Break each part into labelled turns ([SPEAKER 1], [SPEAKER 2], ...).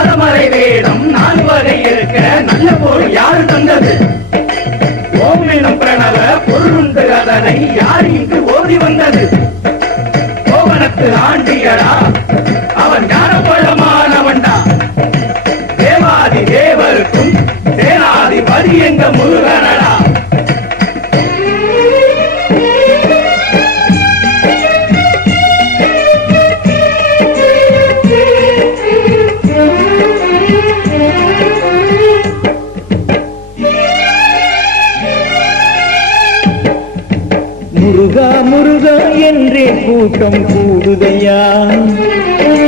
[SPEAKER 1] நாதமறை வேடம் நாலு வகை இருக்க நல்ல பொருள் யாரு தந்தது? ஓம் எனும் பிரணவ பொருளுண்டு அதனை யார் இங்கு ஓதி வந்தது? கோவனத்து ஆண்டியடா அவன் ஞானப்பழமானவன்டா. தேவாதி தேவருக்கும் சேனாதிபதி எங்க
[SPEAKER 2] முருகன? கூட்டம் கூடுதையா?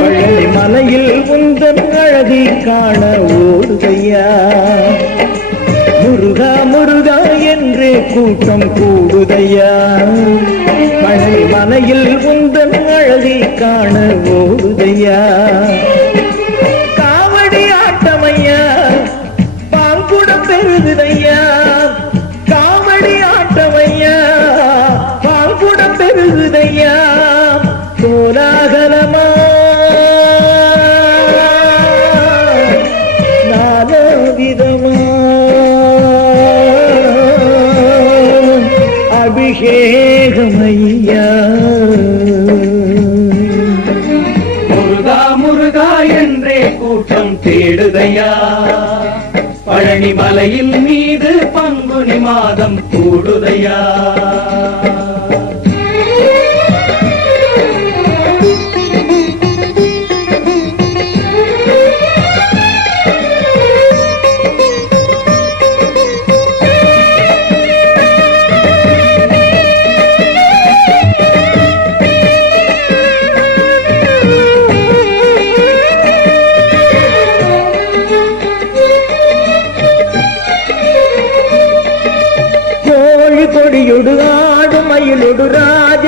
[SPEAKER 2] பழனி மலையில் உந்தன் அழகை காண ஓடுதையா? முருகா முருகா என்றே கூட்டம் கூடுதையா? பழனி மலையில் உந்தன் அழகை காண ஓடுதையா? காவடி ஆட்டமையா? பாங்குடம் பெருகுதையா
[SPEAKER 1] பழனி மலையில் மீது பங்குனி மாதம் கூடுதையா?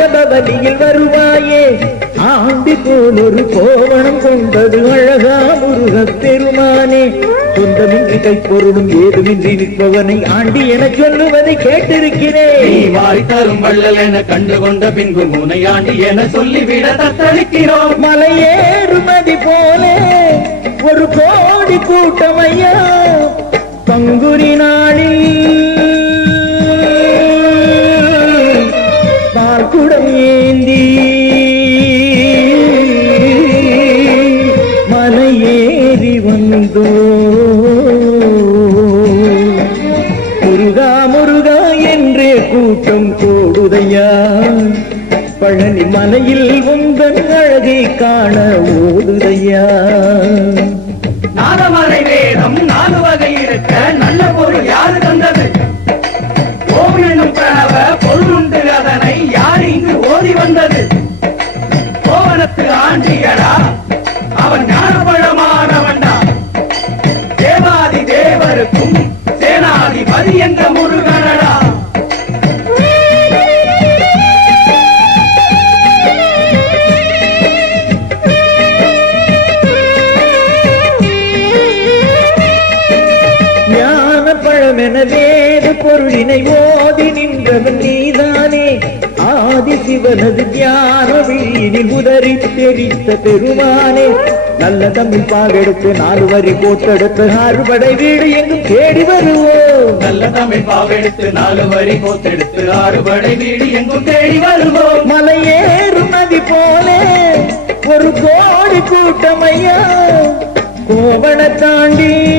[SPEAKER 2] ராஜபவனியில் வருவாயே. ஆண்டி போல் ஒரு கோவணம் கொண்டது அழகா முருகப் பெருமானே. சொந்தமின்றி கைப்பொருளும் ஏதுமின்றி நிற்பவனை ஆண்டி என சொல்லுவதை கேட்டிருக்கிறேன்.
[SPEAKER 1] வாரி தரும் வள்ளல் என கண்டு கொண்ட பின்பு முனையாண்டி என சொல்லிவிட தத்தளிக்கிறோம்.
[SPEAKER 2] மலையேறுமதி போலே ஒரு கோடி கூட்டமையா. பங்குனி நாளில் கூட்டம் போடுதையா? பழனி மலையில் உந்தன் அழகை காண ஓடுதையா
[SPEAKER 1] நாதமலை வேதம் நாலு வகை இருக்க நல்ல பொருள் யாரு தந்தது? ஓம் எனும் பிரணவ பொருளுண்டு அதனை யார் இங்கு ஓதி வந்தது? கோவனத்து ஆண்டியடா அவன் ஞானப்பழமானவன்டா. தேவாதி தேவருக்கும் சேனாதிபதி என்ற
[SPEAKER 2] முருகன் வேத பொருளினை ஓதி நின்றவன் நீதானே. ஆதி சிவனது தியான வீணில் உதறி தெரித்த பெருமானே. நல்ல தமிழ் பாகெடுத்து நாலு வரி போட்டெடுத்து அறுபடை வீடு எங்கும் தேடி வருவோம்.
[SPEAKER 1] நல்ல தமிழ் பாவெடுத்து நாலு வரி கோத்தெடுத்து ஆறுபடை வீடு எங்கும் தேடி வருவோம்.
[SPEAKER 2] மலையேறும் நதி போலே ஒரு கோடி கூட்டமையா. கோவண தாண்டி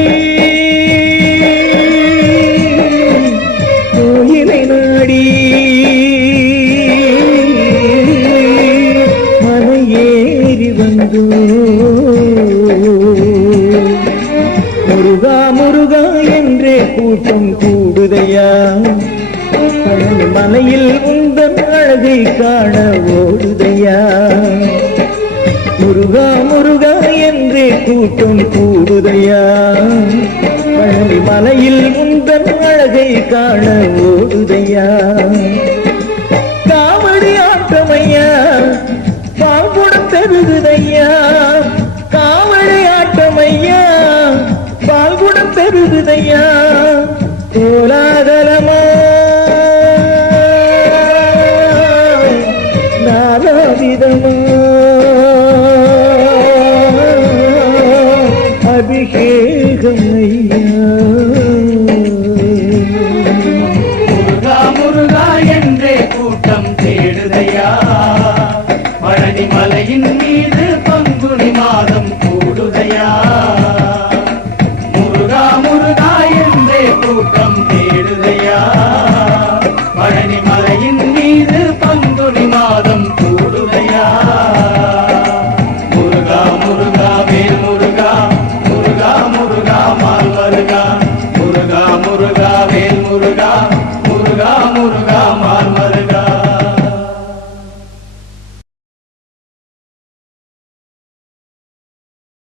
[SPEAKER 2] என்றே கூட்டம் கூடுதையா? மலையில் உந்தன் அழகை காண ஓடுதையா? முருகா முருகா என்றே கூட்டம் கூடுதையா? பழனி மலையில் உந்தன் அழகை காண ஓடுதையா? அபிஷேகம் ஐயா
[SPEAKER 1] முருகா முருகா என்றே கூட்டம் தேடுதையா பழனி மலையின்